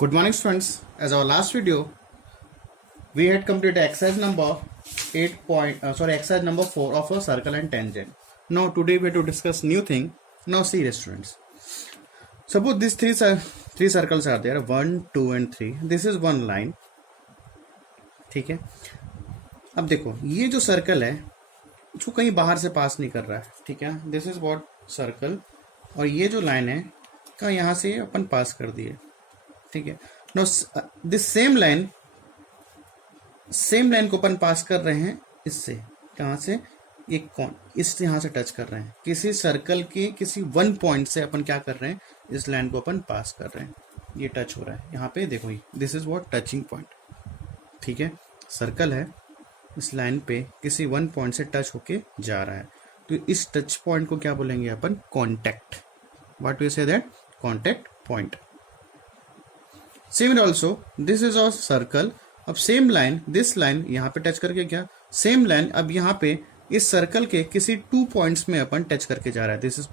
Good morning, students. As our last video, we had completed exercise number 4 of a circle and tangent. Now today we have to discuss new thing. Now see, students. Suppose these three circles are there, 1, 2 and 3. This is one line. ठीक है. अब देखो ये जो circle है इसको कहीं बाहर से पास नहीं कर रहा है. ठीक है. This is what circle. और ये जो लाइन है का यहाँ से अपन पास कर दिए. ठीक है. नो दिस सेम लाइन को अपन पास कर रहे हैं इससे. कहाँ से? एक कौन इस यहाँ से टच कर रहे हैं. किसी सर्कल के किसी वन पॉइंट से अपन क्या कर रहे हैं, इस लाइन को अपन पास कर रहे हैं. ये टच हो रहा है यहाँ पे. देखो ये this is what touching point. ठीक है. सर्कल है, इस लाइन पे किसी वन पॉइंट से टच होके जा रहा है. तो इस टच पॉइंट को क्या बोलेंगे अपन? Contact. What we say that? Contact point. Same also this is of circle. अब सेम लाइन, दिस लाइन यहाँ पे टच करके क्या, सेम लाइन अब यहाँ पे इस सर्कल के किसी 2 पॉइंट्स में अपन टच करके जा रहा है. This is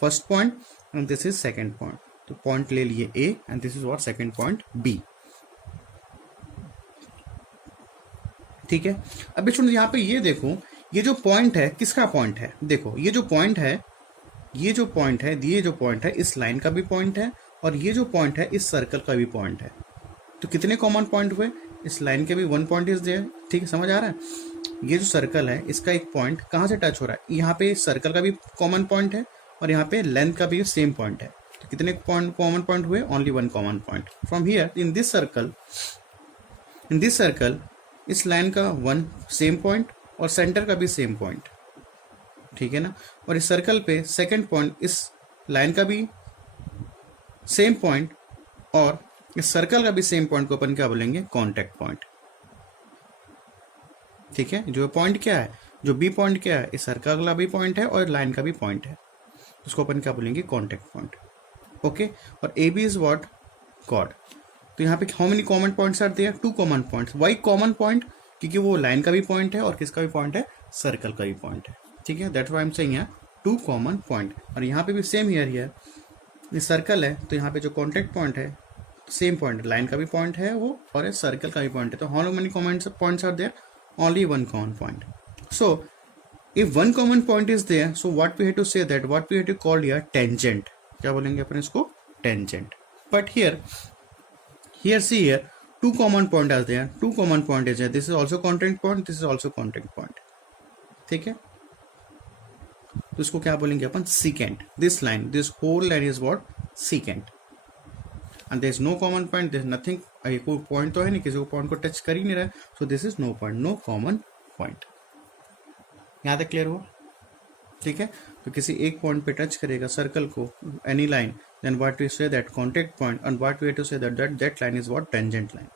first point and this is second point. तो पॉइंट ले लिए A and this is what second point B. ठीक है. अब स्टूडेंट यहाँ पे ये देखो, ये जो पॉइंट है किसका पॉइंट है? देखो ये जो पॉइंट है इस लाइन का भी पॉइंट है और ये जो पॉइंट है इस सर्कल का भी पॉइंट है. तो कितने कॉमन पॉइंट हुए? इस लाइन के भी वन पॉइंट इज देयर. ठीक है, समझ आ रहा है? ये जो सर्कल है इसका एक पॉइंट कहाँ से टच हो रहा है? यहाँ पे सर्कल का भी कॉमन पॉइंट है और यहाँ पे लेंथ का भी सेम पॉइंट है. तो कितने कॉमन पॉइंट हुए? Only one common point. From here in this circle इस लाइन का वन सेम पॉइंट और सेंटर का भी सेम पॉइंट. ठीक है ना. और इस सर्कल पे सेकंड पॉइंट इस लाइन का भी सेम पॉइंट और इस सर्कल का भी सेम पॉइंट को अपन क्या बोलेंगे? Contact point. ठीक है. जो पॉइंट क्या है, जो बी पॉइंट क्या है, इस सर्कल का भी पॉइंट है और लाइन का भी पॉइंट है. उसको अपन क्या बोलेंगे? Contact point. ओके. और A B is what? Chord. तो यहाँ पे how many common points are there? 2 common points. Why common point? क्योंकि वो लाइन का भी पॉइंट है और किसका भी पॉइंट है? सर्कल का भी पॉइंट है. ठीक है. That's why I am saying here 2 common point. और यहाँ पे भी सेम हियर ये सर्कल है तो यहाँ पे जो कॉन्टेक्ट पॉइंट है सेम पॉइंट, लाइन का भी पॉइंट है वो और इस सर्कल का भी पॉइंट है. तो how many common points are there? Only one common point. So if one common point is there, so what we have to say that, what we have to call here tangent. क्या बोलेंगे अपन इसको? Tangent. But here see here 2 common point are there. 2 common point is there. This is also contact point, this is also contact point. ठीक है. तो इसको क्या बोलेंगे अपन? secant. This line, this whole line is what? secant. And there is no common point, there is nothing. कोई point तो है नहीं, किसी को पॉइंट को टच कर ही नहीं रहा है. So this is no point, no common point. यहाँ तक क्लियर हुआ? ठीक है. तो किसी एक पॉइंट पे टच करेगा सर्कल को any line, then what we say that contact point, and what we have to say that line is what? Tangent line.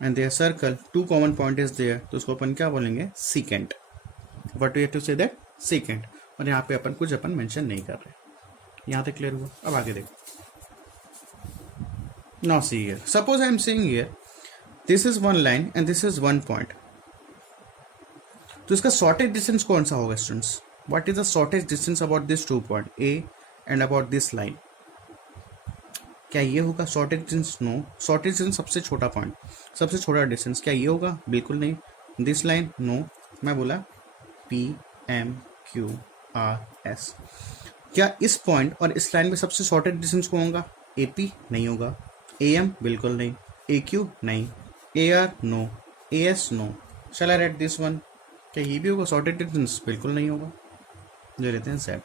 And their circle 2 common point is there, तो उसको अपन क्या बोलेंगे? secant. What we have to say that? secant. और यहाँ पे अपन कुछ mention नहीं कर रहे. यहाँ तक क्लियर हुआ? अब आगे देखो. Now see here, suppose I am saying here this is one line and this is one point. तो इसका शॉर्टेज डिस्टेंस कौन सा होगा students? What is the shortest distance about this 2 point A and about this line? क्या ये होगा shortage distance? No. Shortage distance सबसे छोटा पॉइंट, सबसे छोटा डिस्टेंस. क्या ये होगा? बिल्कुल नहीं. This line? नो. मैं बोला PMQRS. क्या इस पॉइंट और इस लाइन में सबसे शॉर्टेज डिस्टेंस कौन होगा? AP? नहीं होगा. AM? बिल्कुल नहीं. AQ? नहीं. AR? No. AS? No. Shall I write this one? क्या ये भी होगा शॉर्टेज डिस्टेंस? बिल्कुल नहीं होगा. जो लेते हैं सेट.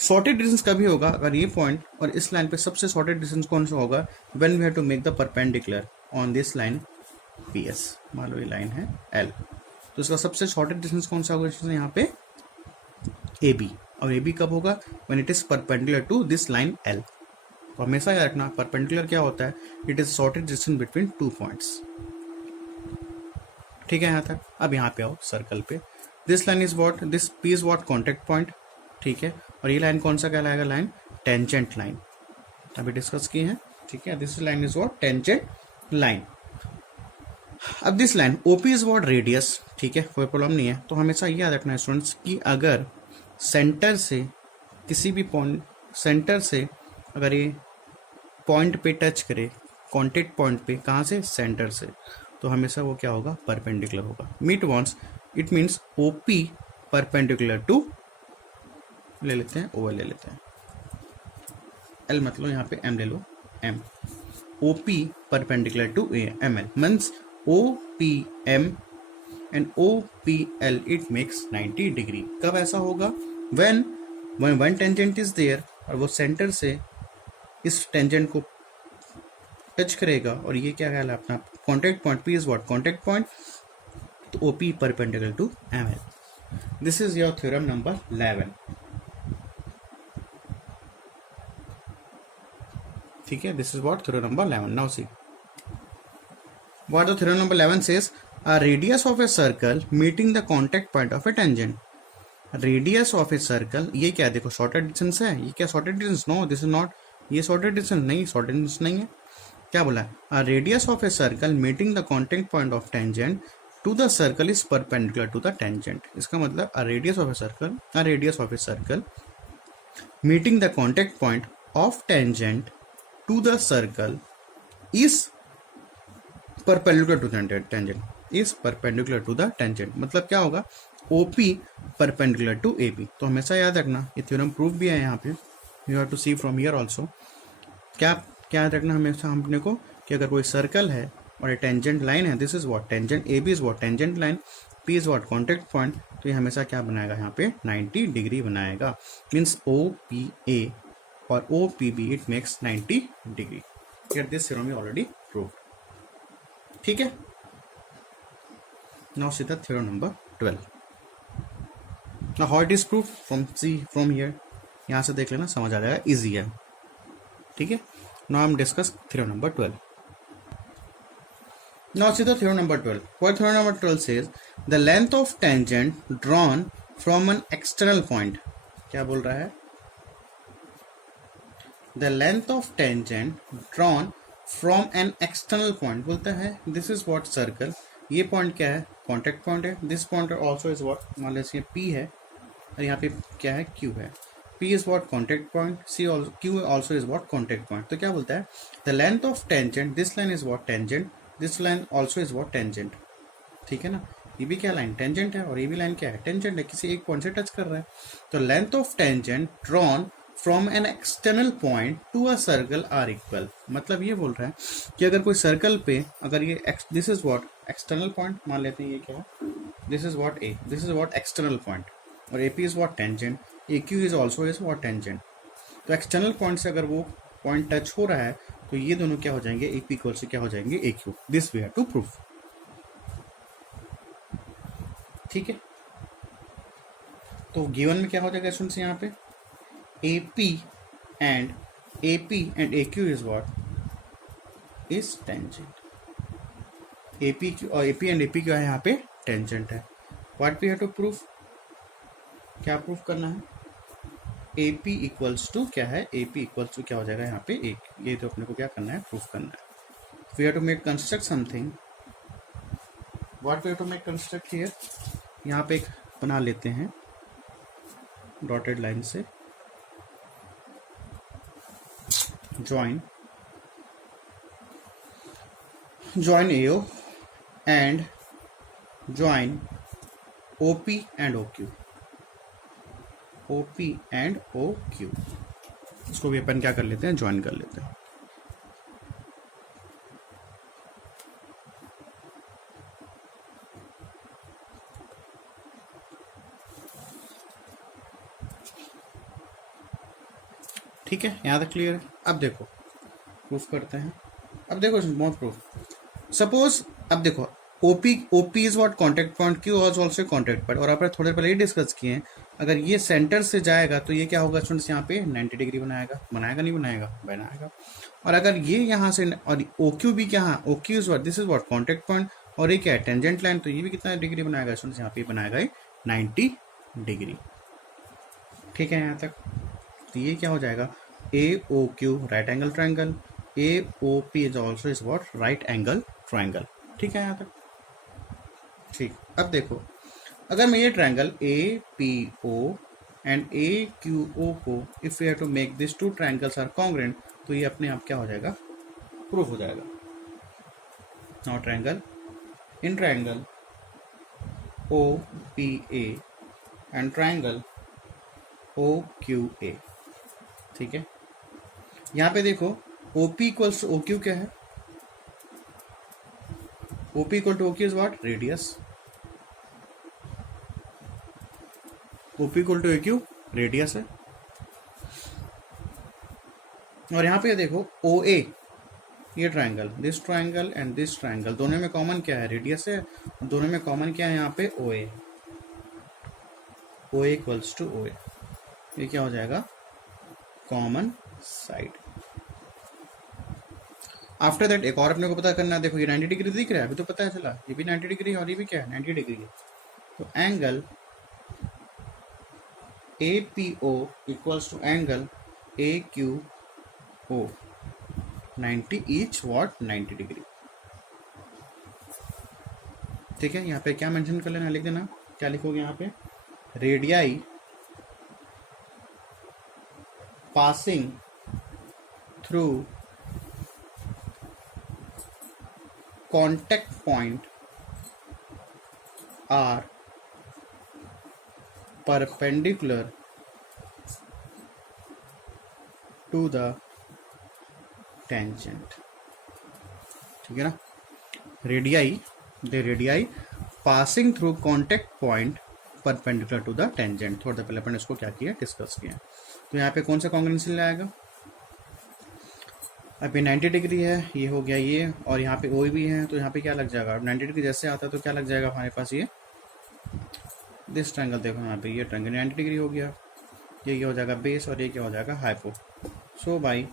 शॉर्टेज डिस्टेंस कभी होगा अगर ये पॉइंट और इस लाइन पे सबसे शॉर्टेज डिस्टेंस कौन सा होगा? When we have to make the perpendicular on this line PS. मान लो ये लाइन है L, तो इसका सबसे शॉर्टेज डिस्टेंस कौन सा होगा यहाँ पे? AB. और AB कब होगा? When it is perpendicular to this line L. तो हमेशा याद रखना परपेंडिकुलर क्या होता है? It is shortage distance between 2 points. ठीक है यहाँ तक. अब यहाँ पे आओ सर्कल पे. This line is what? This P is what? Contact point. ठीक है. और ये लाइन कौन सा कहलाएगा? Line tangent line. अभी डिस्कस की है. ठीक है. This line is what? Tangent line. अब this line OP is what? Radius. ठीक है, कोई प्रॉब्लम नहीं है. तो हमेशा ये याद रखना है स्टूडेंट्स कि अगर सेंटर से किसी भी पॉइंट, सेंटर से अगर ये पॉइंट पे टच करे, कॉन्टेक्ट पॉइंट पे, कहाँ से, सेंटर से, तो हमेशा वो क्या होगा, परपेंडिकुलर होगा. Meet wants, it means OP perpendicular to, ले लेते हैं OL ले लेते हैं, L मतलब यहाँ पे M ले लो, M, OP perpendicular to ML means OPM and OPL it makes 90 degree. कब ऐसा होगा, when one tangent is there, और वो सेंटर से इस टेंजेंट को टच करेगा, और ये क्या कहला अपना contact point, P is what, contact point, तो OP perpendicular to ML. This is your theorem number 11. ठीक है, this is what theorem number 11. Now see what the theorem number 11 says, a radius of a circle meeting the contact point of a tangent. Radius of a circle, ये क्या देखो shortest distance है, ये क्या shortest distance, no this is not, ये shortest distance नहीं, shortest distance नहीं है. क्या बोला है, a radius of a circle meeting the contact point of tangent to the circle is perpendicular to the tangent. इसका मतलब a radius of a circle meeting the contact point of tangent to the circle is perpendicular to the tangent, is perpendicular to the tangent. मतलब क्या होगा, OP perpendicular to AP. तो हमेशा याद रखना, ये थ्योरम प्रूफ भी है यहाँ पे, you have to see from here also. क्या क्या याद रखना हमेशा हमने को, कि अगर कोई सर्कल है और ये टेंजेंट लाइन है, this is what tangent, AB is what tangent line, P is what contact point, तो ये हमेशा क्या बनाएगा यहाँ पे 90 डिग्री बनाएगा. मीन्स OPA और OPB it makes 90 degree. Here this theorem is already proved. ठीक है, now see the theorem number 12. Now how it is proved, from here, यहाँ से देख लेना, समझ आ जाएगा, इजी है. ठीक है, now हम discuss theorem number 12. Now see the theorem number 12. What theorem number 12 says, the length of tangent drawn from an external point. क्या बोल रहा है, the length of tangent drawn from an external point, बोलता है this is what circle, ये point क्या है, contact point है. This point also is what, मान लीजिए P है और यहाँ पे क्या है, Q है. P is what contact point, Q also is what contact point. तो क्या बोलता है, the length of tangent, this line is what tangent, this line also is what tangent. ठीक है ना, ये भी क्या लाइन टेंजेंट है, और ये भी लाइन क्या है, टेंजेंट है, किसी एक पॉइंट से टच कर रहा है. तो length of tangent drawn from an external point to a circle are equal. मतलब ये बोल रहा है कि अगर कोई सर्कल पे, अगर ये this is what external point, मान लेते हैं ये क्या है, this is what A, this is what external point, और AP is what tangent, AQ is also is what tangent. तो एक्सटर्नल पॉइंट से अगर वो पॉइंट टच हो रहा है, तो ये दोनों क्या हो जाएंगे, AP इक्वल से क्या हो जाएंगे, AQ. This we have to prove. ठीक है, तो गिवन में क्या हो जाएगा स्टूडेंट्स, यहाँ पे AP and AQ is what, is tangent. AP and AP क्या है, यहाँ पे टेंजेंट है. What we have to prove, क्या प्रूफ करना है, AP इक्वल्स टू क्या है, AP इक्वल्स टू क्या हो जाएगा यहाँ पे 1. ये तो अपने को क्या करना है, प्रूफ करना है. We have to make construct something. What we have to make construct here, यहाँ पे एक बना लेते हैं डॉटेड लाइन से, join AO and join OP and OQ. OP and OQ, इसको भी अपन क्या कर लेते हैं, ज्वाइन कर लेते हैं. ठीक है, यहाँ तक क्लियर है. अब देखो प्रूफ करते हैं. अब देखो मोर प्रूफ. सपोज अब देखो OP is what contact point, Q is also contact point, और अपन थोड़े पहले ही डिस्कस किए हैं, अगर ये सेंटर से जाएगा तो ये क्या होगा स्टूडेंट्स, यहाँ पे 90 डिग्री बनाएगा, नहीं बनाएगा. और अगर ये यहाँ से, और OQ भी क्या, OQ is what, this is what contact point, और ये क्या है टेंजेंट लाइन, तो ये भी कितना डिग्री बनाएगा स्टूडेंट्स, यहाँ पे बनाएगा 90 डिग्री. ठीक है यहाँ तक. तो ये क्या हो जाएगा, AOQ right angle triangle, AOP is also is what right angle triangle. ठीक है यहाँ तक. ठीक, अब देखो अगर मैं ये ट्राइंगल APO एंड AQO को, if we have to make this two triangles are congruent, तो ये अपने आप क्या हो जाएगा, प्रूफ हो जाएगा। Now triangle, in triangle OPA and triangle OQA, ठीक है। यहाँ पे देखो OP इक्वल्स टू OQ क्या है, OP equal to OQ is what, radius. OP equal to AQ radius है। और यहाँ पे देखो OA, ये triangle, this triangle and this triangle, दोनों में कॉमन क्या है, रेडियस है। दोनों में कॉमन क्या है यहाँ पे, OA। OA equals to OA, ये क्या हो जाएगा, कॉमन साइड। आफ्टर दैट एक और अपने को पता करना है, देखो ये 90 डिग्री दिख रहा है, अभी तो पता है चला, ये भी 90 डिग्री है और ये भी क्या है, 90 डिग्री है। तो angle APO equals to angle AQO, 90 each what, 90 degree, ठीक है। यहाँ पे क्या मेंशन कर लेना, लिख देना, क्या लिखोगे यहाँ पे, radii passing through contact point are perpendicular to the tangent, ठीक है ना। Radii, the radii passing through contact point perpendicular to the tangent. थोड़ा पहले अपन इसको क्या किया, डिस्कस किया। तो यहाँ पे कौन सा कॉन्ग्रेंशियल आएगा, अभी 90 डिग्री है, ये हो गया ये, और यहाँ पे OA भी है, तो यहाँ पे क्या लग जाएगा, 90 डिग्री जैसे आता है तो क्या लग जाएगा हमारे पास, ये दिस ट्रायंगल, देखो यहाँ पे ये ट्रायंगल 90 डिग्री हो गया, ये क्या हो जाएगा बेस, और ये क्या हो जाएगा hypo. So by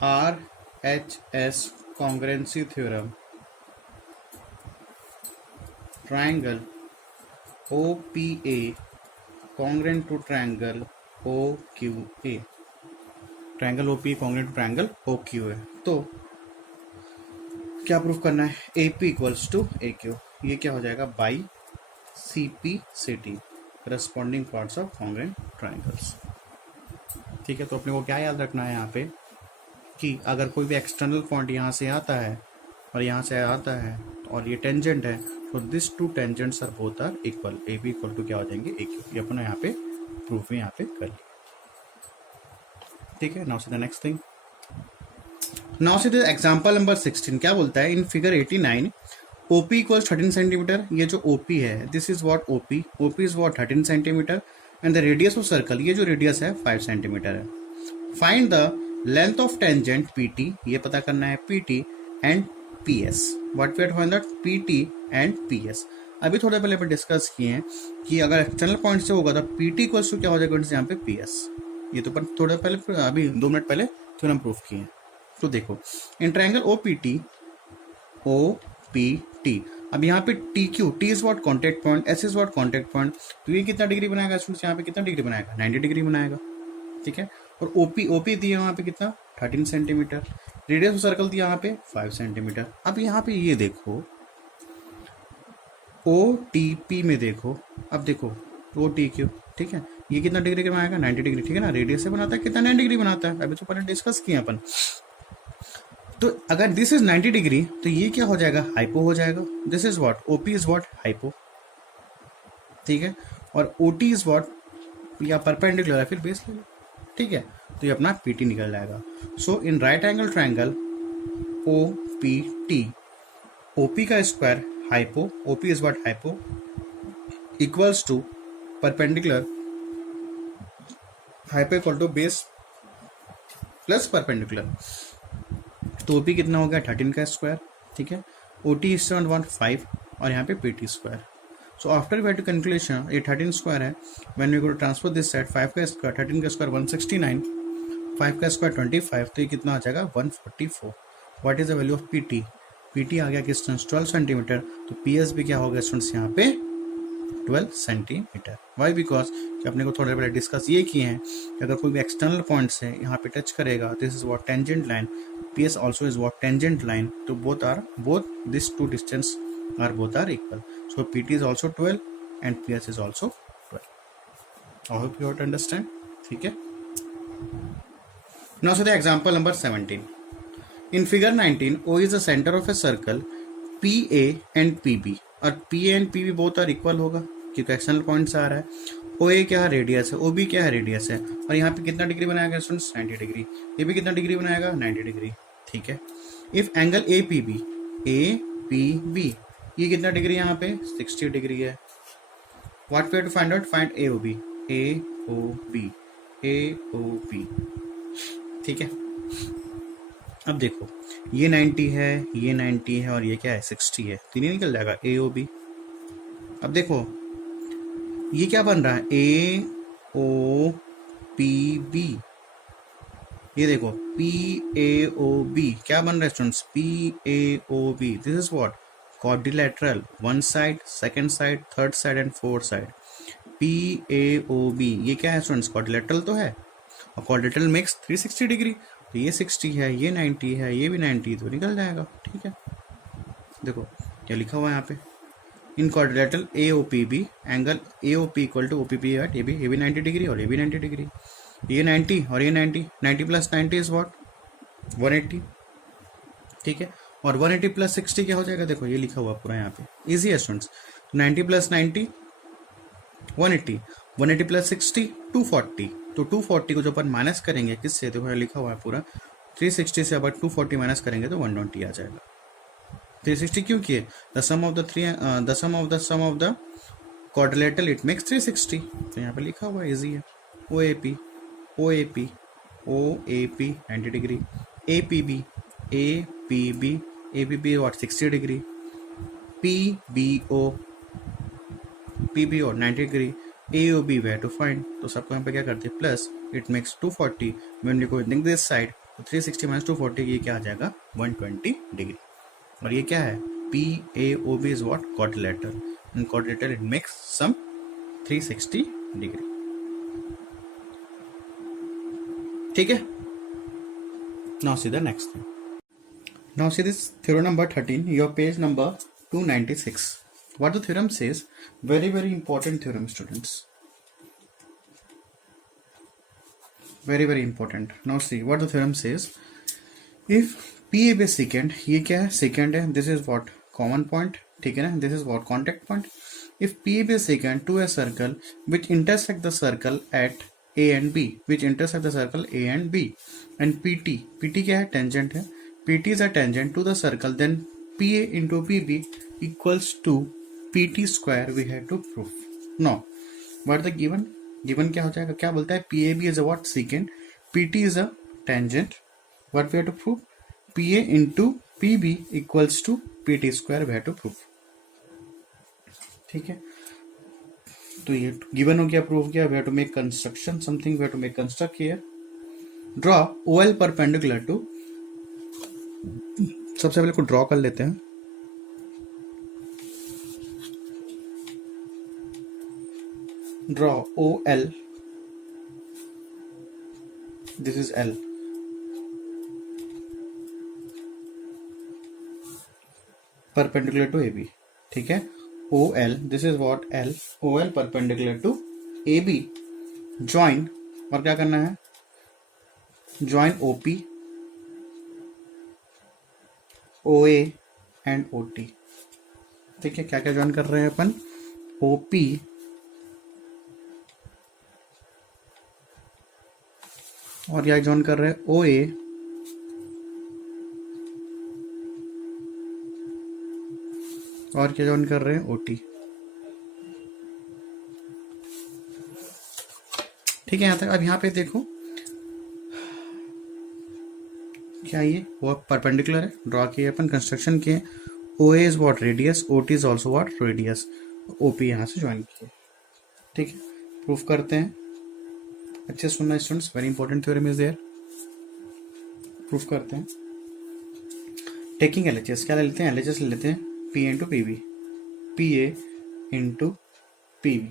RHS congruency theorem, triangle OPA congruent to triangle OQA, triangle OPA congruent to triangle OQA। तो क्या प्रूफ करना है, AP इक्वल्स टू AQ, ये क्या हो जाएगा, by CP/CT, corresponding parts of congruent triangles, ठीक है। तो अपने को क्या याद रखना है यहाँ पे, कि अगर कोई भी एक्सटर्नल पॉइंट यहाँ से आता है और यहाँ से आता है और ये टेंजेंट है, तो this two tangents are both are equal, AB equal to क्या हो जाएंगे, AQ। ये अपना यहाँ पे प्रूफ में यहाँ पे कर लिया, ठीक है। Now see the next thing, now see the example number 16, क्या बोलता है, in figure 89 OP equals 13 centimetre, ये जो OP है this is what OP is what 13 centimetre, and the radius of circle, ये जो रेडियस है 5 सेंटीमीटर है। Find the length of tangent PT, ये पता करना है PT and PS, what we are find that PT and PS। अभी थोड़े पहले अपन डिस्कस किए हैं कि अगर एक्सटर्नल पॉइंट से होगा तो PT इक्वल्स टू क्या हो जाएगा यहाँ पे PS, ये तो अपन थोड़े पहले अभी 2 मिनट पहले थ्योरम प्रूफ किए हैं। तो देखो इन ट्रायंगल OPT, अब यहाँ पे TQ, T is what contact point, S is what contact point, तो ये कितना डिग्री बनाएगा स्टूडेंट्स, यहाँ पे कितना डिग्री बनाएगा, 90 डिग्री बनाएगा, ठीक है। और OP दिया वहाँ पे कितना, 13 सेंटीमीटर, रेडियस ऑफ सर्कल दिया यहाँ पे 5 सेंटीमीटर। अब यहाँ पे ये देखो OTP में देखो, अब देखो OTQ, ठीक है, ये कितना डिग्री बनाएगा, 90 डिग्री, ठीक है ना। रेडियस से बनाता है कितना, 90 डिग्री बनाता है, अभी तो पहले डिस्कस किया अपन। तो अगर दिस इज 90 डिग्री तो ये क्या हो जाएगा, हाइपो हो जाएगा। This is what, OP is what hypo, ठीक है। और OT इज व्हाट, या परपेंडिकुलर है, फिर बेस ले लो, ठीक है। तो ये अपना PT निकल जाएगा। So in right angle triangle OPT, OP का square hypo, OP is what hypo, equals to perpendicular, hypo equal to base plus perpendicular. तो OP कितना हो गया, 13 का स्क्वायर, ठीक है। OT इज 5 और यहाँ पे PT square. So after we to calculation, ये 13 स्क्वायर है, when we go to transfer this side, 5 का स्क्वायर, 13 का स्क्वायर 169, 5 का स्क्वायर 25, तो ये कितना आ जाएगा 144। What is the value of PT, PT आ गया कि 12 सेंटीमीटर, तो PS भी क्या हो गया स्टूडेंट्स यहाँ पे 12 सेंटीमीटर। वाई? बिकॉज कि अपने को थोड़े पहले डिस्कस ये किए हैं कि अगर कोई भी एक्सटर्नल पॉइंट से यहाँ पे टच करेगा, this is what tangent line, P S also is what tangent line, तो both this two distance are both are equal, so P T is also 12 and P S is also 12। I hope you have understand. ठीक है, now see the example number 17। In figure 19, O is the center of a circle PA and PB, और PA and PB both are equal होगा क्योंकि external point से आ रहा है। OA क्या है? रेडियस है। OB क्या है? रेडियस है। और यहाँ पे कितना डिग्री बनाएगा स्टूडेंट्स? 90 डिग्री। ये भी कितना डिग्री बनाएगा? 90 डिग्री। ठीक है, इफ एंगल APB ये कितना डिग्री यहाँ पे? 60 डिग्री है। What we have to find out? Find AOB। ठीक है, अब देखो ये 90 है, ये 90 है और ये क्या है? 60 है, तो ये निकल जाएगा AOB। अब देखो ये क्या बन रहा है? AOPB। ये देखो PAOB क्या बन रहा है students? PAOB। This is what? Quadrilateral, one side, second side, third side and fourth side. PAOB ये क्या है स्टूडेंट्स? क्वाड्रिलेटरल तो है, और क्वाड्रिलेटरल मेक्स 360 डिग्री, तो ये 60 है, ये 90 है, ये भी 90, तो निकल जाएगा। ठीक है, देखो क्या लिखा हुआ है यहाँ पे, in quadrilateral AOPB angle AOP equal to OPB at AB, ये भी 90 डिग्री और ये भी 90 डिग्री, ये 90 और ये 90 प्लस 90 इज व्हाट? 180। ठीक है, और 180 प्लस 60 क्या हो जाएगा? देखो ये लिखा हुआ पूरा यहाँ पे, इजी है स्टूडेंट्स। 90 प्लस 90 180, 180 प्लस 60 240, तो 240 को जो अपन माइनस करेंगे किससे? देखो लिखा हुआ है पूरा 360 से अगर 240 माइनस करेंगे तो 120 आ जाएगा। 360 क्यों किए? The sum of the quadrilateral it makes 360, तो यहाँ पे लिखा हुआ है, इजी है। OAP 90 degree, APB what? 60 degree, PBO 90 degree, AOB we to find, तो सबको यहाँ पे क्या करते हैं? Plus, it makes 240, when you going this side, तो 360 माइनस 240 ये क्या आ जाएगा? 120 डिग्री। और ये क्या है? PAOB is what? Quadrilateral, in quadrilateral it makes sum 360 degree. ठीक है, now see the next thing. Now see this theorem number 13, your page number 296. What the theorem says, very important theorem students, very important. Now see what the theorem says, if PAB is secant, ये क्या है? secant है, this is what? common point, ठीक है ना, this is what? contact point. If PAB is secant to a circle which intersect the circle at A and B, and PT क्या है? tangent है, PT is a tangent to the circle, then PA into PB equals to PT square we have to prove. Now what the given क्या हो जाएगा? क्या बोलता है? PAB is a what? secant, PT is a tangent, what we have to prove? PA into PB equals to PT square we have to prove. ठीक है, तो ये given हो गया, प्रूव किया, we have to make construction something, we have to make construct here. Draw OL perpendicular to, सबसे पहले को ड्रॉ कर लेते हैं। Draw OL, this is L, perpendicular to AB, ठीक है। OL, this is what? L, OL perpendicular to AB, join, और क्या करना है? join OP, OA and OT, ठीक है। क्या क्या ज्वाइन कर रहे हैं अपन? OP और यह ज्वाइन कर रहे हैं OA और क्या ज्वाइन कर रहे हैं? OT, ठीक है। यहां तक। अब यहाँ पे देखो क्या ये वो परपेंडिकुलर है, ड्रॉ किए अपन, कंस्ट्रक्शन किए। OA is what? Radius, OT is also what? Radius, OP यहाँ से ज्वाइन किए, ठीक है। प्रूफ करते हैं, अच्छे सुनना students, very important theorem is there. Proof करते हैं, टेकिंग LHS, क्या ले लेते हैं? LHS ले लेते हैं, P into PB, PA into PV.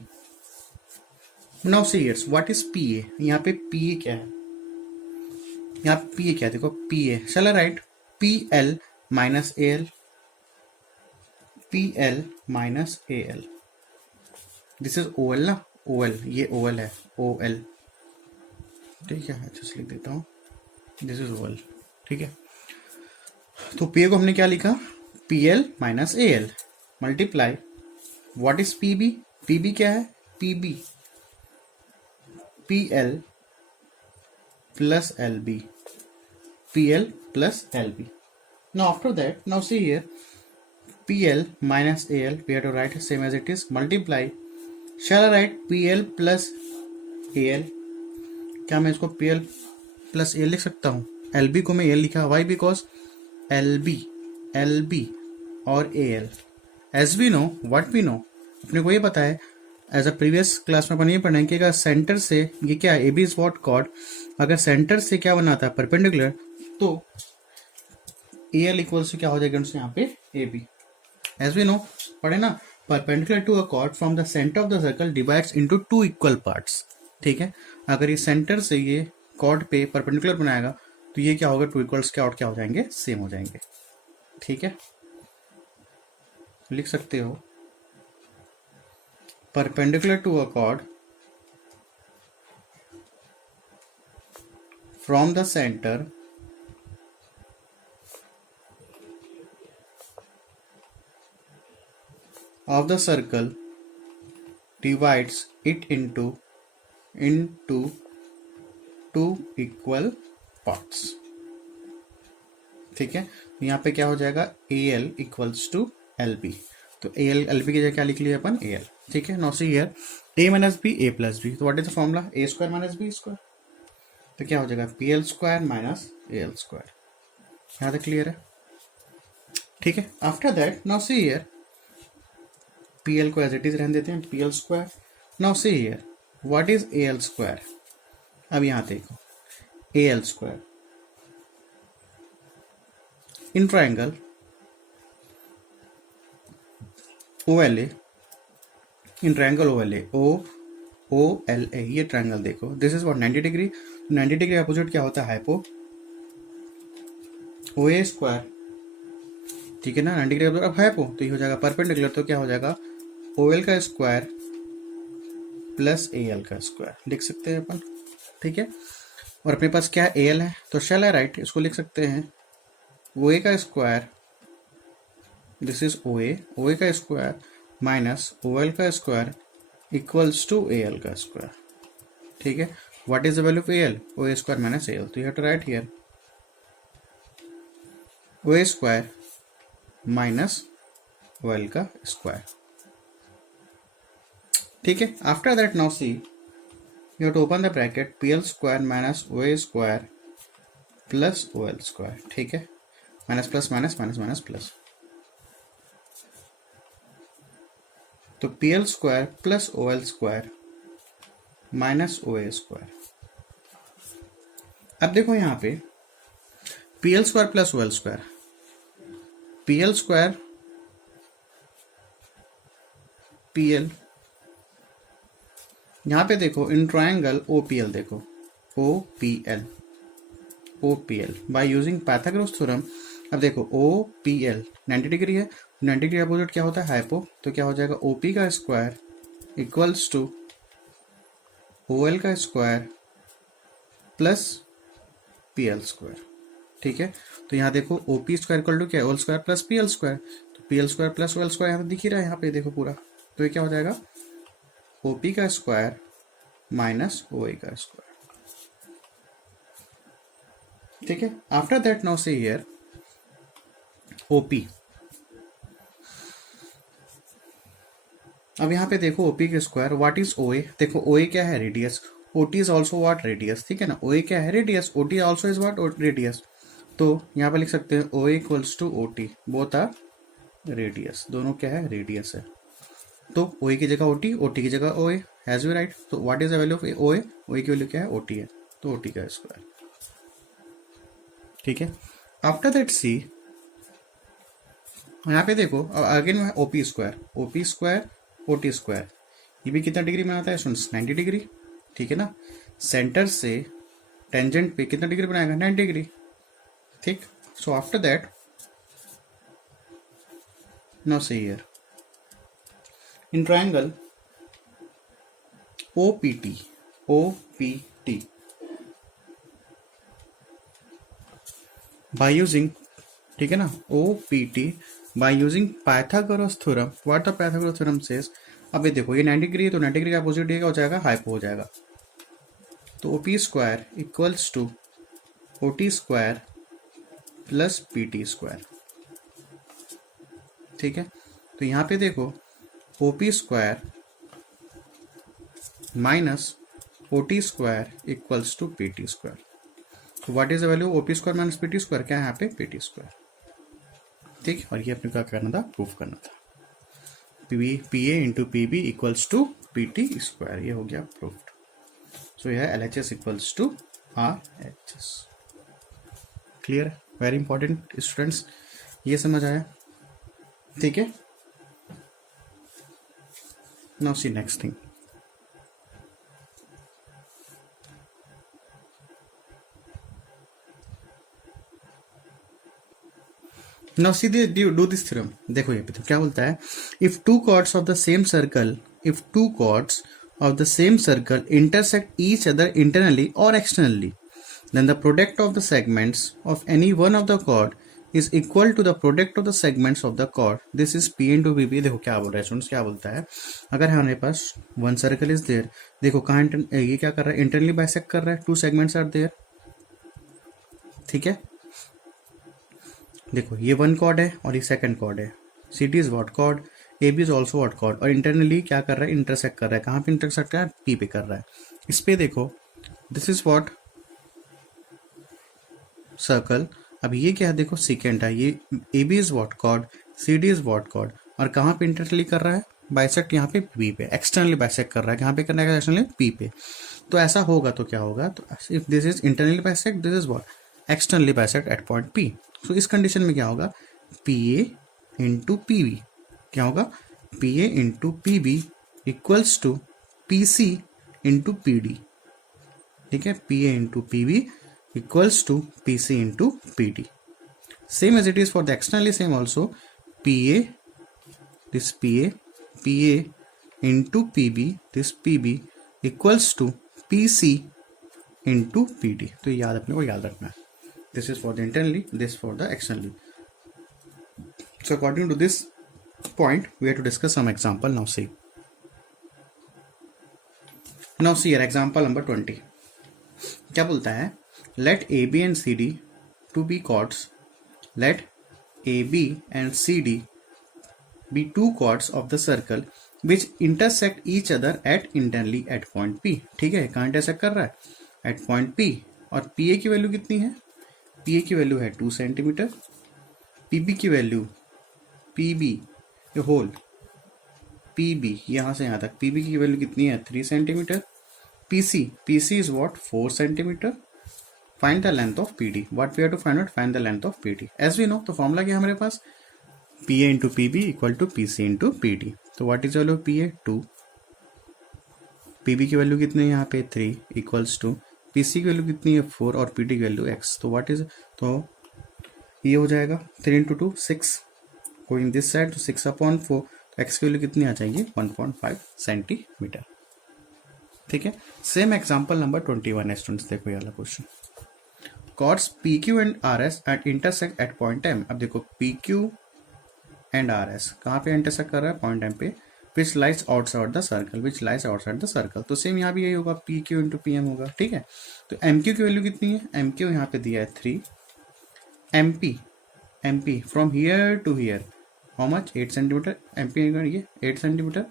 Now see here what is PA. यहाँ पे PA क्या है, यहाँ पे PA क्या है, देखो PA चला right PL minus AL, PL minus AL. This is OL ना, OL ये OL है, OL ठीक है. अच्छा लिख देता हूँ, दिस इज OL ठीक है. तो PA को हमने क्या लिखा, PL minus AL multiply what is PB. PB क्या है, PB PL plus LB, PL plus LB. Now after that, now see here, PL minus AL, we have to write same as it is, multiply. Shall I write PL plus AL? क्या मैं इसको PL plus AL लिख सकता हूँ? LB को मैं AL लिखा, why? Because LB और AL, as we know, what we know, अपने को ये पता है एज अ प्रीवियस क्लास में अपन ये पढ़ेंगे कि अगर सेंटर से ये क्या है, AB इज व्हाट कॉर्ड, अगर सेंटर से क्या बनाता है परपेंडिकुलर, तो AL इक्वल्स क्या हो जाएगा यहाँ पे AB. एज वी नो पढ़े ना, perpendicular to a chord from the centre of the circle divides into two equal parts. ठीक है, अगर ये सेंटर से ये कॉर्ड पे परपेंडिकुलर बनाएगा तो ये क्या होगा, टू इक्वल्स क्या और क्या हो जाएंगे, सेम हो जाएंगे. ठीक है, लिख सकते हो perpendicular to a chord from the center of the circle divides it into two equal parts. ठीक है, यहाँ पे क्या हो जाएगा, AL इक्वल्स टू LB. तो AL LB की जगह क्या लिख लिया अपन, AL. ठीक है, now see here A minus B A plus B, तो what is the formula, A square minus B square. तो क्या हो जाएगा, PL square minus AL square. यहाँ तक क्लियर है. ठीक है, after that now see here PL को एज इट इज रहने देते हैं, PL square. Now see here what is AL square. अब यहाँ देखो AL square in triangle OLA, in triangle OLA OLA, ये ट्रायंगल देखो, this is what 90 degree. 90 degree opposite क्या होता है, हाइपो. OA स्क्वायर, ठीक है ना, 90 डिग्री अपोजिट. अब हाइपो तो ये हो जाएगा परपेंडिकुलर, तो क्या हो जाएगा, OL का स्क्वायर प्लस AL का स्क्वायर लिख सकते हैं अपन. ठीक है, और अपने पास क्या AL है, तो शैल आई राइट, इसको लिख सकते हैं OA का स्क्वायर, दिस इज OA का स्क्वायर माइनस OL का स्क्वायर इक्वल्स टू AL का स्क्वायर. ठीक है, what is the value of AL, OA square minus AL. तो you have to write here OA square minus OL का square. ठीक है, after that now see you have to open the bracket, PL square minus OA square plus OL square. ठीक है, minus plus minus minus minus plus, तो PL square plus OL square minus OA square. अब देखो यहाँ पे PL square plus OL square, PL square PL, यहाँ पे देखो इन ट्रायंगल OPL, देखो OPL by using Pythagoras theorem. अब देखो OPL 90 डिग्री है, 90 डिग्री अपोजिट क्या होता है, हाइपो. तो क्या हो जाएगा, OP का स्क्वायर इक्वल्स टू OL का स्क्वायर प्लस PL स्क्वायर. ठीक है, तो यहाँ देखो OP स्क्वायर इक्वल टू क्या है, OL square plus PL square. तो PL square plus OL square यहाँ पे दिख ही रहा है, यहाँ पे देखो पूरा. तो ये क्या हो जाएगा, OP का स्क्वायर माइनस OA का स्क्वायर. ठीक है, after that now see here OP. अब यहाँ पे देखो OP के स्क्वायर, व्हाट इज OA, देखो OA क्या है, radius. OT is also what, radius. ठीक है ना, OA क्या है, radius. OT also is what, radius. तो यहाँ पे लिख सकते हैं OA equals to OT, both are radius, दोनों क्या है, रेडियस है. तो OA की जगह OT, OT की जगह OA, हैज वी राइट. तो what is the value of OA, OA की वैल्यू क्या है, OT है, तो OT का स्क्वायर. ठीक है, आफ्टर दैट सी यहाँ पे देखो again OP square, OP square OT square, ये भी कितना डिग्री बनाता है स्टूडेंट्स, 90 डिग्री, ठीक है ना। सेंटर से टेंजेंट पे कितना डिग्री बनाएगा, 90 डिग्री, ठीक। सो after that now see here in triangle OPT, by using, ठीक है ना, OPT by using Pythagoras theorem. What the Pythagoras theorem says, अभी देखो ये 90 डिग्री है तो 90 डिग्री का अपोजिट क्या हो जाएगा, हाइपो हो जाएगा। तो OP square equals to OT square plus PT square, ठीक है। तो यहाँ पे देखो OP square minus OT square equals to PT square. तो what is the value OP square minus PT square, क्या है यहाँ पे PT स्क्वायर, ठीक। और ये अपने क्या करना था, प्रूफ करना था। PA into PB equals to PT square, ये हो गया प्रूफ्ड। सो यह LHS equals to RHS। Clear, very important students, ये समझ आया, ठीक है। Now see next thing, now see do this theorem. देखो ये तो क्या बोलता है, if two chords of the same circle intersect each other internally or externally, then the product of the segments of any one of the chord is equal to the product of the segments of the chord. This is P into PB। देखो क्या बोल रहा है students, क्या बोलता है, अगर हमारे पास वन सर्कल इज देयर, देखो कहाँ ये क्या कर रहा है, इंटरनली बाइसेक्ट कर रहा है, टू सेगमेंट्स आर देयर, ठीक है। देखो ये वन कॉर्ड है और ये सेकंड कॉर्ड है, CD is what chord, AB is also what chord, और इंटरनली क्या कर रहा है, इंटरसेक्ट कर रहा है, कहाँ पे इंटरसेक्ट कर रहा है, P पे कर रहा है। इस पे देखो दिस इज व्हाट सर्कल, अब ये क्या है, देखो सेकेंड है, ये AB is what chord, CD is what chord, और कहाँ पे इंटरनली कर रहा है, बाइसेक्ट यहाँ पे P पे, एक्सटर्नली बाइसेक्ट कर रहा है, कहाँ पे करना है, एक्सटर्नली P पे। तो ऐसा होगा तो क्या होगा, तो if this is internally bisect, this is what externally bisect at point P। तो इस कंडीशन में क्या होगा, PA इंटू PB, क्या होगा, PA into PB equals to PC into PD, ठीक है। PA into PB equals to PC into PD। Same as it is for the externally, same also PA, this PA into PB, this PB equals to PC into PD। तो याद अपने को याद रखना है, this is for the internally, this for the externally. So according to this point we have to discuss some example. Now see here example number 20 क्या बोलता है, let AB and CD to be chords, let AB and CD be two chords of the circle which intersect each other at internally at point P। ठीक है, कहाँ intersect कर रहा है, at point P, और PA की value कितनी है, PA की वैल्यू है 2 सेंटीमीटर, PB की वैल्यू, PB ये होल PB यहाँ से यहाँ तक, PB की वैल्यू कितनी है 3 centimetre, PC is what 4 centimetre. Find the length of PD, what we have to find out, find the length of PD as we know. तो फॉर्मूला क्या है हमारे पास, PA into PB equal to PC into PD। तो what is value PA 2, PB की value कितनी है यहाँ पे 3 इक्वल्स टू, PC की वैल्यू कितनी है 4 और PD की वैल्यू x। तो व्हाट इज, तो ये हो जाएगा 3 इंटू 2 6, गोइंग दिस साइड तो 6/4, तो x की वैल्यू कितनी आ जाएगी 1.5 सेंटीमीटर, ठीक है। सेम एग्जांपल नंबर 21 है स्टूडेंट्स, देखो ये वाला question, chords PQ and RS at intersect at point M। अब देखो PQ एंड RS कहाँ पे इंटरसेक्ट कर रहा है, पॉइंट M पे, which lies outside the circle। तो सेम यहाँ भी यही होगा, PQ इंटू PM होगा, ठीक है। तो MQ की वैल्यू कितनी है, MQ यहाँ पे दिया है 3, MP from here to here how much 8 centimetre, MP ये 8 सेंटीमीटर,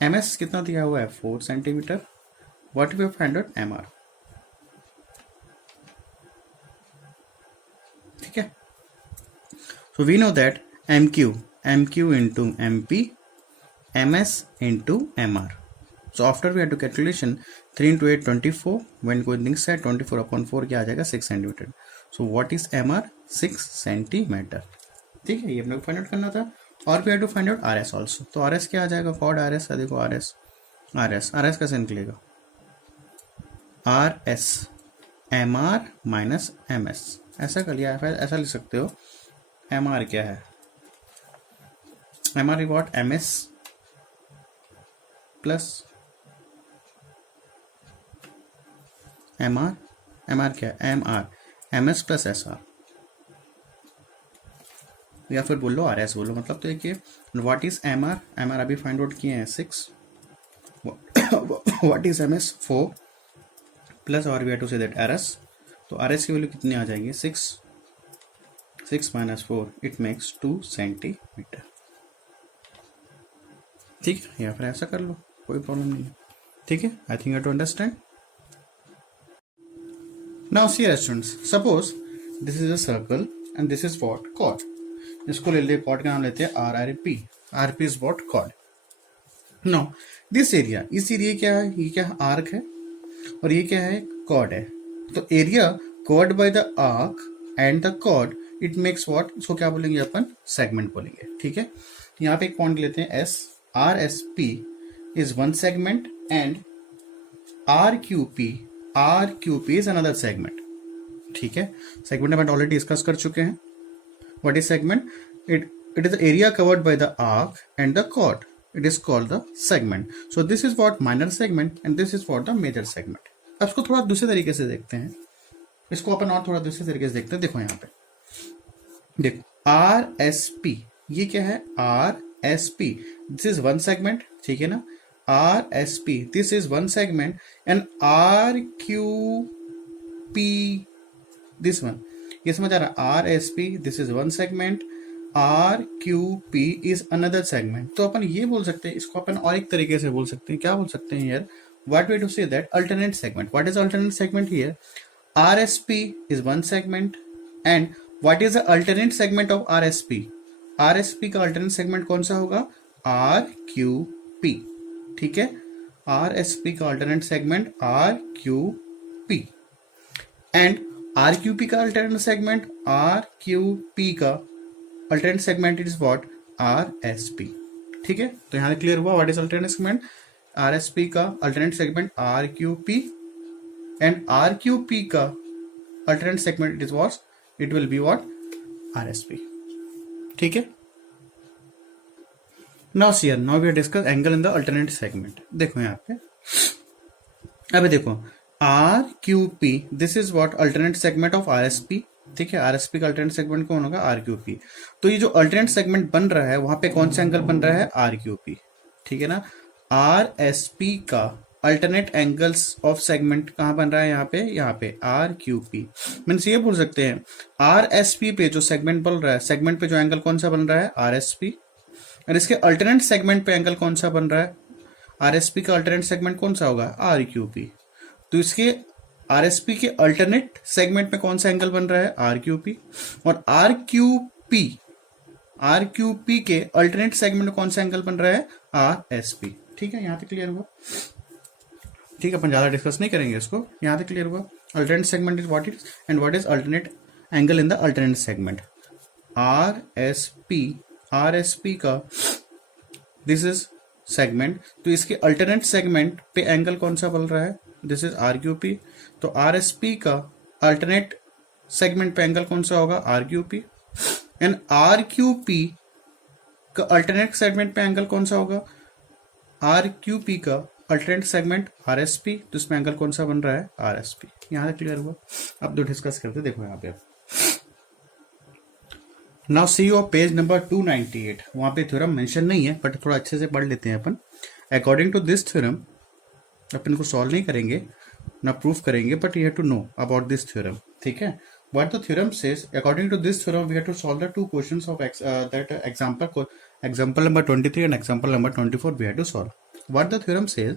MS कितना दिया हुआ है 4 centimetre. What we find out MR, ठीक है। So we know that MQ into MP, MS into MR. So after we have to calculation 3 into 8 24, when going this side 24/4 क्या आ जाएगा 6 centimetre. So what is MR, 6 centimetre, ठीक है। ये अपने को find out करना था, और we have to find out RS also। तो RS क्या आ जाएगा, कॉर्ड RS है, देखो RS आर एस कैसे निकलेगा, R S M R minus M S, ऐसा कर लिया, ऐसा लिख सकते हो। एम आर क्या है, M R what, M S plus M R क्या है, M S plus S R, या फिर बोल लो आर एस बोलो, मतलब तो देखिए व्हाट इज एम आर अभी फाइंड आउट किए हैं 6, what is M S 4 plus और we have to say that R S, तो आर एस की वैल्यू कितनी आ जाएगी 6 माइनस 4 इट मेक्स 2 सेंटीमीटर। ठीक है, या फिर ऐसा कर लो, कोई प्रॉब्लम नहीं है। ठीक है, I think you to understand. Now see students, suppose this is a circle and this is what chord, इसको ले लिए, कॉर्ड का नाम लेते हैं R P is what chord. No this area, इस एरिया क्या है, ये क्या है, आर्क है, और ये क्या है, कॉर्ड है। तो area covered by the arc and the chord it makes what, इसको क्या बोलेंगे अपन, सेगमेंट बोलेंगे। ठीक है, यहाँ पे एक पॉइंट लेते हैं S, R S P is one segment and R Q P is another segment. ठीक है, सेगमेंट अपन ऑलरेडी डिस्कस कर चुके हैं। What is segment? It is the area covered by the arc and the chord. It is called the segment. So this is what minor segment and this is what the major segment. अब इसको थोड़ा दूसरे तरीके से देखते हैं, इसको अपन और थोड़ा दूसरे तरीके से देखते हैं। देखो यहाँ पे, देखो आर एस पी, ये क्या है, R S P, this is one segment. ठीक है ना, R S P this is one segment and R Q P this one, ये समझ आ रहा, R S P this is one segment, R Q P is another segment. तो अपन ये बोल सकते हैं, इसको अपन और एक तरीके से बोल सकते हैं, क्या बोल सकते हैं यार, what we to say that alternate segment. What is alternate segment here, R S P is one segment and what is the alternate segment of R S P, R S P का alternate segment कौन सा होगा, R Q P. ठीक है, R S P का alternate segment R Q P and R Q P का alternate segment, R Q P का alternate segment is what, R S P. ठीक है, तो यहां क्लियर हुआ what is alternate segment, R S P का alternate segment R Q P and R Q P का alternate segment is what, it will be what, R S P. ठीक है, now see here, now we discuss angle in the alternate segment. देखो यहाँ पे, अभी देखो R Q P this is what alternate segment of R S P. ठीक है, R S P का अल्टरनेट सेगमेंट कौन होगा, आर क्यू पी। तो ये जो अल्टरनेट सेगमेंट बन रहा है वहां पे कौन सा एंगल बन रहा है, आर क्यू पी। ठीक है ना, आर एस पी का अल्टरनेट एंगल्स ऑफ सेगमेंट कहां बन रहा है, यहाँ पे आर क्यू पी। मीन्स ये बोल सकते हैं आर एस पी पे जो सेगमेंट बन रहा है, सेगमेंट पे जो एंगल कौन सा बन रहा है, आर एस पी, और इसके अल्टरनेट सेगमेंट पे एंगल कौन सा बन रहा है, आर एस पी का अल्टरनेट सेगमेंट कौन सा होगा, आर क्यू पी। तो इसके आरएसपी के अल्टरनेट सेगमेंट में कौन सा एंगल बन रहा है, आर क्यू पी, और आर क्यू पी के अल्टरनेट सेगमेंट में कौन सा एंगल बन रहा है, आर एस पी। ठीक है, यहां तक क्लियर हुआ। ठीक है, अपन ज्यादा डिस्कस नहीं करेंगे इसको, यहां तक क्लियर हुआ। Alternate segment is what is and what is alternate angle in the alternate segment, R S P का दिस इज सेगमेंट, तो इसके अल्टरनेट सेगमेंट पे एंगल कौन सा बन रहा है, this is R Q P. तो आर एस पी का अल्टरनेट सेगमेंट पे एंगल कौन सा होगा, R Q P, and R Q P का अल्टरनेट सेगमेंट पे एंगल कौन सा होगा, आर क्यू पी का alternate segment R S P, तो इसमें एंगल कौन सा बन रहा है, आर एस पी। यहां तक क्लियर हुआ। अब दो डिस्कस करते, देखो यहाँ पे now see your page number 298, वहां पे थ्योरम मेंशन नहीं है बट थोड़ा अच्छे से पढ़ लेते हैं अपन। अकॉर्डिंग टू दिस थ्योरम, अपन को सॉल्व नहीं करेंगे ना प्रूफ करेंगे, but you have to know about this theorem. ठीक है, what the theorem says, according to this theorem we have to solve the two questions of that example number 23 and example number 24 we have to solve. What the theorem says,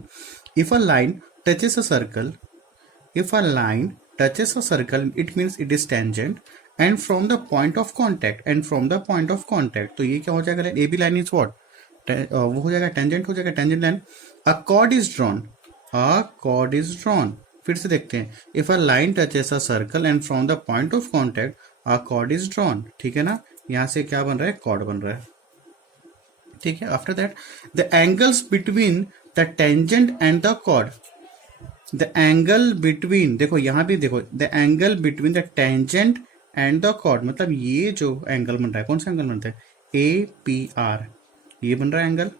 if a line touches a circle, it means it is tangent and from the point of contact, तो ये क्या हो जाएगा, AB line is what, वो हो जाएगा tangent, हो जाएगा tangent line. A cord is drawn, फिर से देखते हैं, if a line touches a circle and from the point of contact a cord is drawn. ठीक है ना, यहां से क्या बन रहा है, कॉर्ड बन रहा है। ठीक है, after that the angles between the tangent and the chord, the angle between, देखो यहां भी देखो, the angle between the tangent and the chord, मतलब ये जो एंगल बन रहा है, कौन सा एंगल बनता है, ए पी आर, ये बन रहा है एंगल।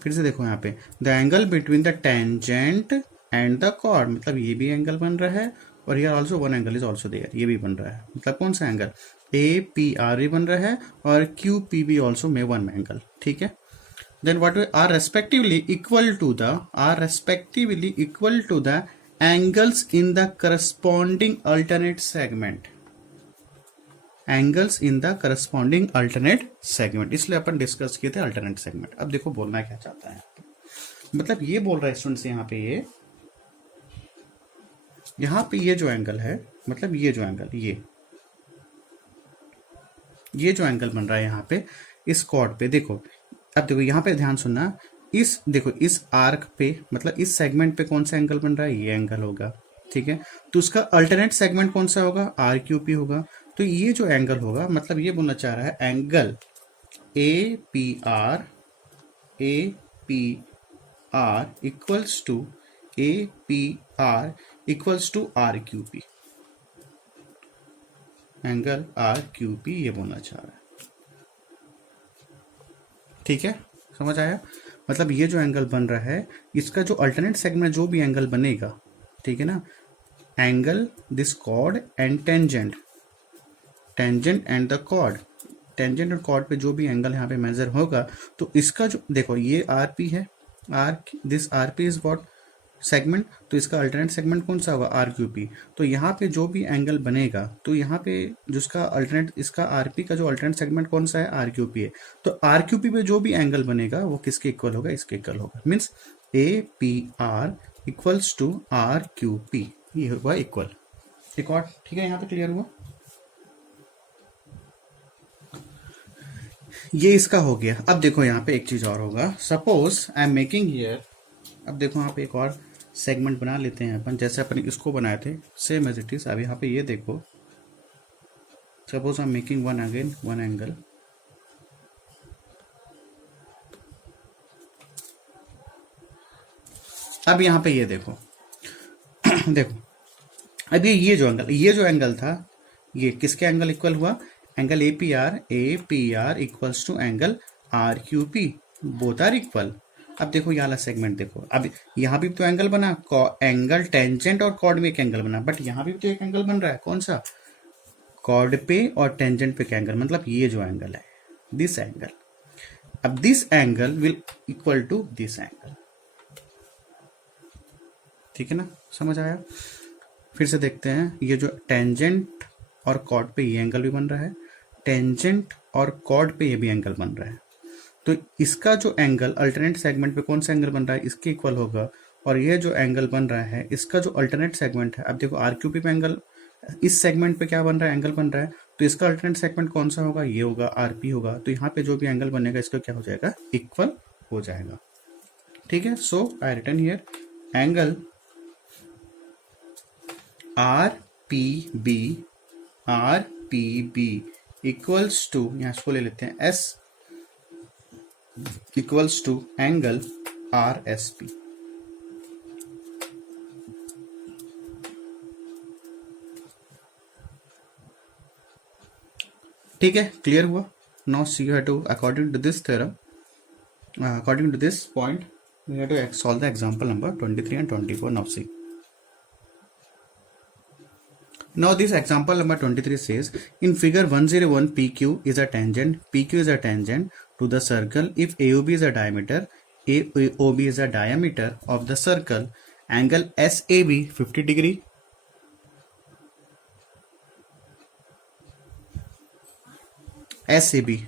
फिर से देखो यहाँ पे, the angle between the tangent and the chord, मतलब ये भी एंगल बन रहा है, और here also one angle is also there, ये भी बन रहा है, मतलब कौन सा एंगल, ए पी आर भी बन रहा है, और क्यू पी भी ऑल्सो में वन एंगल, ठीक है। Then what are respectively equal to the angles in the corresponding alternate segment, angles in the corresponding alternate segment, इसलिए अपन डिस्कस किए थे अल्टरनेट सेगमेंट। अब देखो बोलना क्या चाहता है, मतलब ये बोल रहा है स्टूडेंट्स यहाँ पे, ये जो एंगल है, मतलब ये जो एंगल, ये जो एंगल बन रहा है यहाँ पे इस कॉर्ड पे, देखो अब देखो यहाँ पे ध्यान सुनना, इस देखो इस आर्क पे, मतलब इस सेगमेंट पे कौन सा एंगल बन रहा है, ये एंगल होगा, ठीक है। तो उसका अल्टरनेट सेगमेंट कौन सा होगा, आर क्यू पी होगा। तो ये जो एंगल होगा, मतलब ये बोलना चाह रहा है angle A P R equals to R Q P, angle R Q P, ये बोलना चाह रहा है, ठीक है, समझ आया। मतलब ये जो एंगल बन रहा है, इसका जो अल्टरनेट सेगमेंट जो भी एंगल बनेगा, ठीक है ना, angle this chord and tangent and the chord, tangent और कॉर्ड पे जो भी एंगल यहाँ पे मेजर होगा, तो इसका जो देखो ये आर पी है, this are P is what segment, तो इसका अल्टरनेट सेगमेंट कौन सा होगा, आर क्यू पी। तो यहाँ पे जो भी एंगल बनेगा, तो यहाँ पे जिसका अल्टरनेट, इसका आरपी का जो अल्टरनेट सेगमेंट कौन सा है, आर क्यू पी है। तो आर क्यू पी पे जो भी एंगल बनेगा वो किसके इक्वल होगा, इसके इक्वल होगा, means A P R equals to R Q P, ये हुआ इक्वल। एक और, ठीक है, यहाँ पे क्लियर हुआ, ये इसका हो गया। अब देखो यहाँ पे एक चीज और होगा, suppose I am making here, अब देखो यहाँ पे एक और सेगमेंट बना लेते हैं अपन, जैसे अपन इसको बनाए थे सेम एज इट इज। अब यहाँ पे ये देखो, suppose I am making one angle, अब यहाँ पे ये देखो देखो अब ये जो एंगल था, ये किसके एंगल इक्वल हुआ, angle A P R equals to angle R Q P, both are equal. अब देखो ये वाला सेगमेंट देखो, अब यहाँ भी तो एंगल बना, एंगल टेंजेंट और कॉर्ड में एक एंगल बना, बट यहाँ भी तो एक एंगल बन रहा है, कौन सा, कॉर्ड पे और टेंजेंट पे का एंगल, मतलब ये जो एंगल है, दिस एंगल। अब this angle will equal to this angle, ठीक है ना, समझ आया। फिर से देखते हैं, ये जो टेंजेंट और कॉर्ड पे ये एंगल भी बन रहा है, टेंजेंट और कॉर्ड पे ये भी एंगल बन रहा है, तो इसका जो एंगल अल्टरनेट सेगमेंट पे कौन सा एंगल बन रहा है, इसके इक्वल होगा। और ये जो एंगल बन रहा है, इसका जो अल्टरनेट सेगमेंट है, अब देखो आर क्यू पी पे एंगल, इस सेगमेंट पे क्या बन रहा है, एंगल बन रहा है, तो इसका अल्टरनेट सेगमेंट कौन सा होगा, ये होगा, आर पी होगा। तो यहाँ पे जो भी एंगल बनेगा इसका क्या हो जाएगा, इक्वल हो जाएगा, ठीक है। So I written here angle R P B equals to, यहाँ इसको ले लेते हैं S, equals to angle R S P. ठीक है, क्लियर हुआ। Now see you have to, according to this theorem, according to this point, you have to solve the example number 23 and 24. Now see, now this example number 23 says, in figure 101 PQ is a tangent to the circle if AOB is a diameter, AOB is a diameter of the circle, angle SAB 50 degree, SAB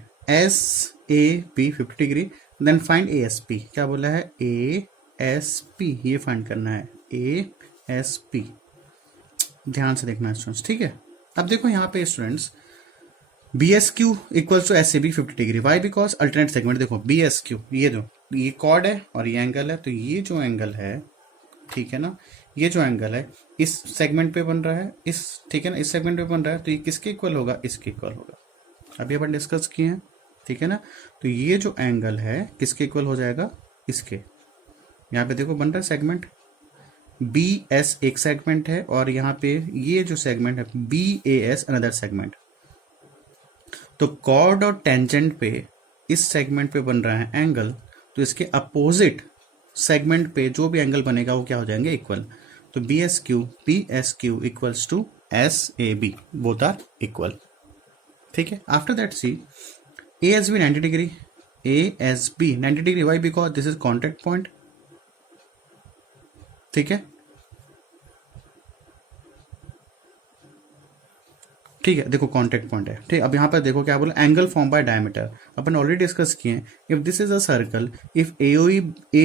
50 degree, then find ASP, क्या बोला है, ASP, ये find करना है, ASP, ध्यान से देखना students, ठीक है। अब देखो यहाँ पे students, BSQ equals to SAB 50 degree, why, because alternate segment, देखो BSQ, ये कॉर्ड है और ये एंगल है, तो ये जो एंगल है, ठीक है ना, ये जो एंगल है इस सेगमेंट पे बन रहा है, इस, ठीक है ना, इस सेगमेंट पे बन रहा है, तो ये किसके इक्वल होगा, इसके इक्वल होगा, अभी अपन डिस्कस किए हैं, ठीक है ना। तो ये जो एंगल है किसके इक्वल हो जाएगा, इसके, यहाँ पे देखो बन रहा है सेगमेंट, बी एस एक सेगमेंट है और यहाँ पे ये जो सेगमेंट है B A S another segment. तो कॉर्ड और टेंजेंट पे इस सेगमेंट पे बन रहा है एंगल, तो इसके अपोजिट सेगमेंट पे जो भी एंगल बनेगा वो क्या हो जाएंगे, इक्वल। तो B S Q equals to S A B, both are equal. ठीक है, after that see A S B 90 degree, A S B 90 degree, why because this is contact point. ठीक है, ठीक है, देखो कॉन्टेक्ट पॉइंट है। ठीक, अब यहाँ पर देखो क्या बोला, एंगल फॉर्म बाय डायमीटर, अपन ऑलरेडी डिस्कस किए हैं। If this is a circle, if A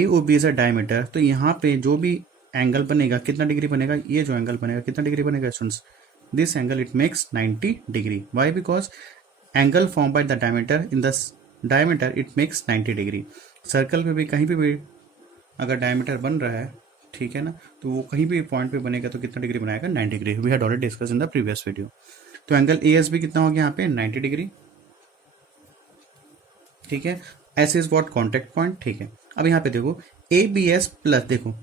O B is a diameter, तो यहाँ पे जो भी एंगल बनेगा कितना डिग्री बनेगा, ये जो एंगल बनेगा कितना डिग्री बनेगा students, this angle it makes 90 degree. Why because angle form by the diameter in the diameter it makes 90 degree. Circle पे भी कहीं पे भी अगर डायमीटर बन रहा है, ठीक है ना, तो वो कहीं भी पॉइंट पे बनेगा तो कितना डिग्री बनाएगा, 90 degree. We had already discuss in the previous video. तो एंगल ए एस बी कितना हो गया यहाँ पे, 90 डिग्री। ठीक है, S is what, contact point. ठीक है, अब यहाँ पे देखो ए बी एस प्लस, देखो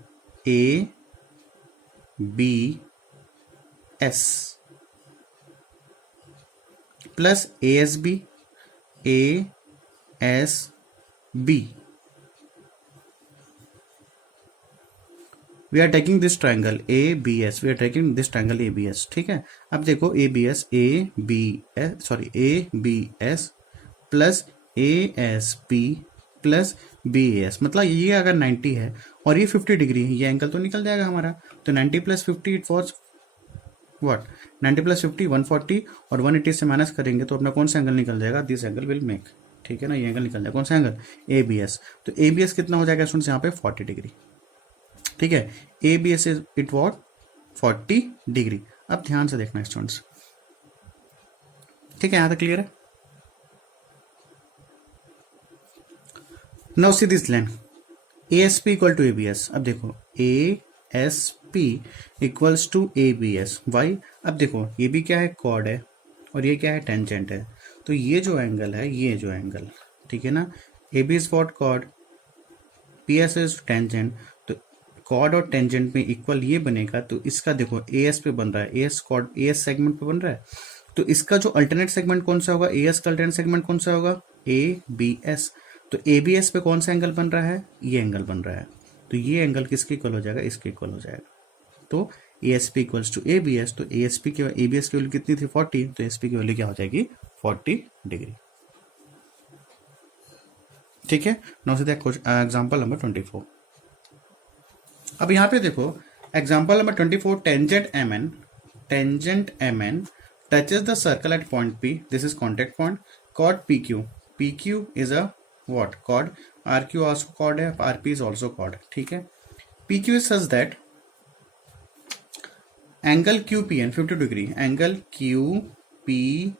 A B S plus A S B, A S B, we are taking this triangle A B S, we are taking this triangle A B S. ठीक है, अब देखो A B S, A B S plus A S B plus B S, मतलब ये अगर 90 है और ये 50 डिग्री है, ये एंगल तो निकल जाएगा हमारा। तो 90 plus 50 it was what, 90 plus 50 140, और 180 से माइनस करेंगे तो अपना कौन सा एंगल निकल जाएगा, दिस एंगल विल मेक। ठीक है ना, ये एंगल निकल जाएगा, कौन सा एंगल, ए बी एस। तो ए बी एस कितना हो जाएगा स्टूडेंट्स यहाँ पे, 40 डिग्री। ठीक है, A B S is it what 40 degree. अब ध्यान से देखना स्टूडेंट्स, ठीक है, यहां तक क्लियर है। Now see this line A S P equal to A B S. अब देखो A S P equals to A B S, why. अब देखो ये भी क्या है, कॉर्ड है, और ये क्या है, टेंजेंट है। तो ये जो एंगल है, ये जो एंगल, ठीक है ना, A B is what chord, P S is tangent. तो कॉर्ड और टेंजेंट में इक्वल ये बनेगा, तो इसका देखो ए एस पे बन रहा है, A S chord A S segment पे बन रहा है, तो इसका जो अल्टरनेट सेगमेंट कौन सा होगा, ए एस का अल्टरनेट सेगमेंट कौन सा होगा, ए बी एस। तो ए बी एस पे कौन सा एंगल बन रहा है, ये एंगल बन रहा है। तो ये एंगल किसके इक्वल हो जाएगा, इसके इक्वल हो जाएगा। तो A S P equals to A B S, तो ए एस पी की ए बी एस की वैल्यू कितनी थी, 40, तो एस पी की वैल्यू क्या हो जाएगी, 40 डिग्री। ठीक है, नाउ से एग्जांपल नंबर 24। अब यहाँ पे देखो example number 24, tangent M N touches the circle at point P. This is contact point. Chord PQ. PQ is a what? Chord. RQ also chord है. RP is also chord. ठीक है. PQ is such that angle QPN 50 degree. Angle QPN.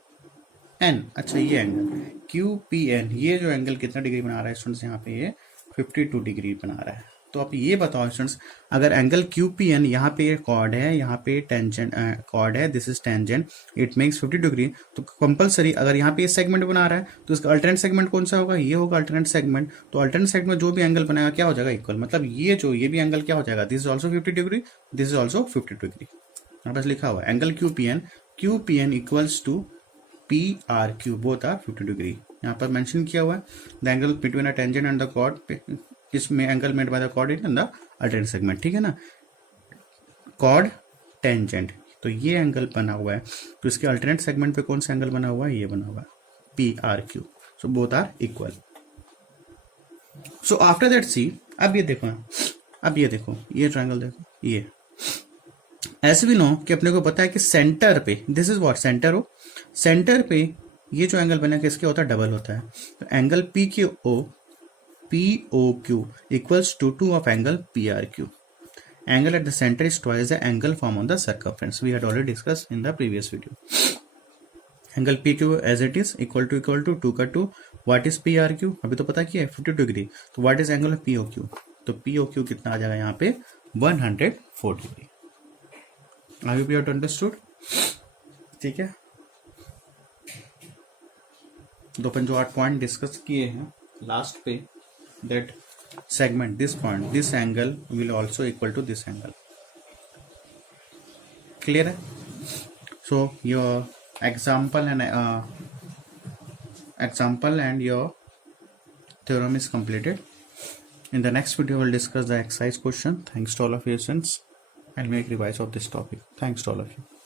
अच्छा ये angle QPN, ये जो angle कितना degree बना रहा है स्टूडेंट्स, यहाँ पे ये 52 डिग्री बना रहा है। तो आप ये बताओ स्टूडेंट्स, अगर एंगल QPN यहाँ पे कॉर्ड है, यहाँ पे टेंजेंट कॉर्ड है, this is tangent, it makes 50 degree, तो कंपलसरी अगर यहाँ पे सेगमेंट बना रहा है तो इसका अल्टरनेट सेगमेंट कौन सा होगा, ये होगा अल्टरनेट सेगमेंट। तो अल्टरनेट सेगमेंट जो भी एंगल बनाएगा क्या हो जाएगा, इक्वल। मतलब ये भी एंगल क्या हो जाएगा, this is also 50 degree, this is also 50 degree. यहाँ पास लिखा हुआ angle QPN equals to PRQ, both are 50 degree. यहाँ पर मेंशन किया हुआ है the angle between a tangent and the chord, इसमें angle made by the chord in the alternate segment. ठीक है ना, कॉर्ड टेंजेंट, तो ये एंगल बना हुआ है, तो इसके अल्टरनेट सेगमेंट पे कौन सा एंगल बना हुआ है, ये बना हुआ है PRQ। So both are equal. So after that see, अब ये देखो ये ट्रायंगल देखो, ये ऐसे भी नो कि अपने को पता है कि सेंटर पे, दिस इज व्हाट, सेंटर हो, सेंटर पे ये जो एंगल बना किसके होता है, डबल होता है। तो angle POQ equals to 2 of angle PRQ. Angle at the center is twice the angle formed on the circumference. We had already discussed in the previous video. Angle PQ as it is equal to 2 का 2. What is PRQ? अभी तो पता किया है 50 degree. तो what is angle of POQ? तो POQ कितना आ जाएगा यहाँ पे, 104 degree. I hope you have understood. ठीक है, तो अपन जो 8 पॉइंट डिस्कस किए हैं लास्ट पे, that segment, this point, this angle will also equal to this angle. Clear है? So your example and your theorem is completed. In the next video, we'll discuss the exercise question. Thanks to all of you since I'll make revise of this topic. Thanks to all of you.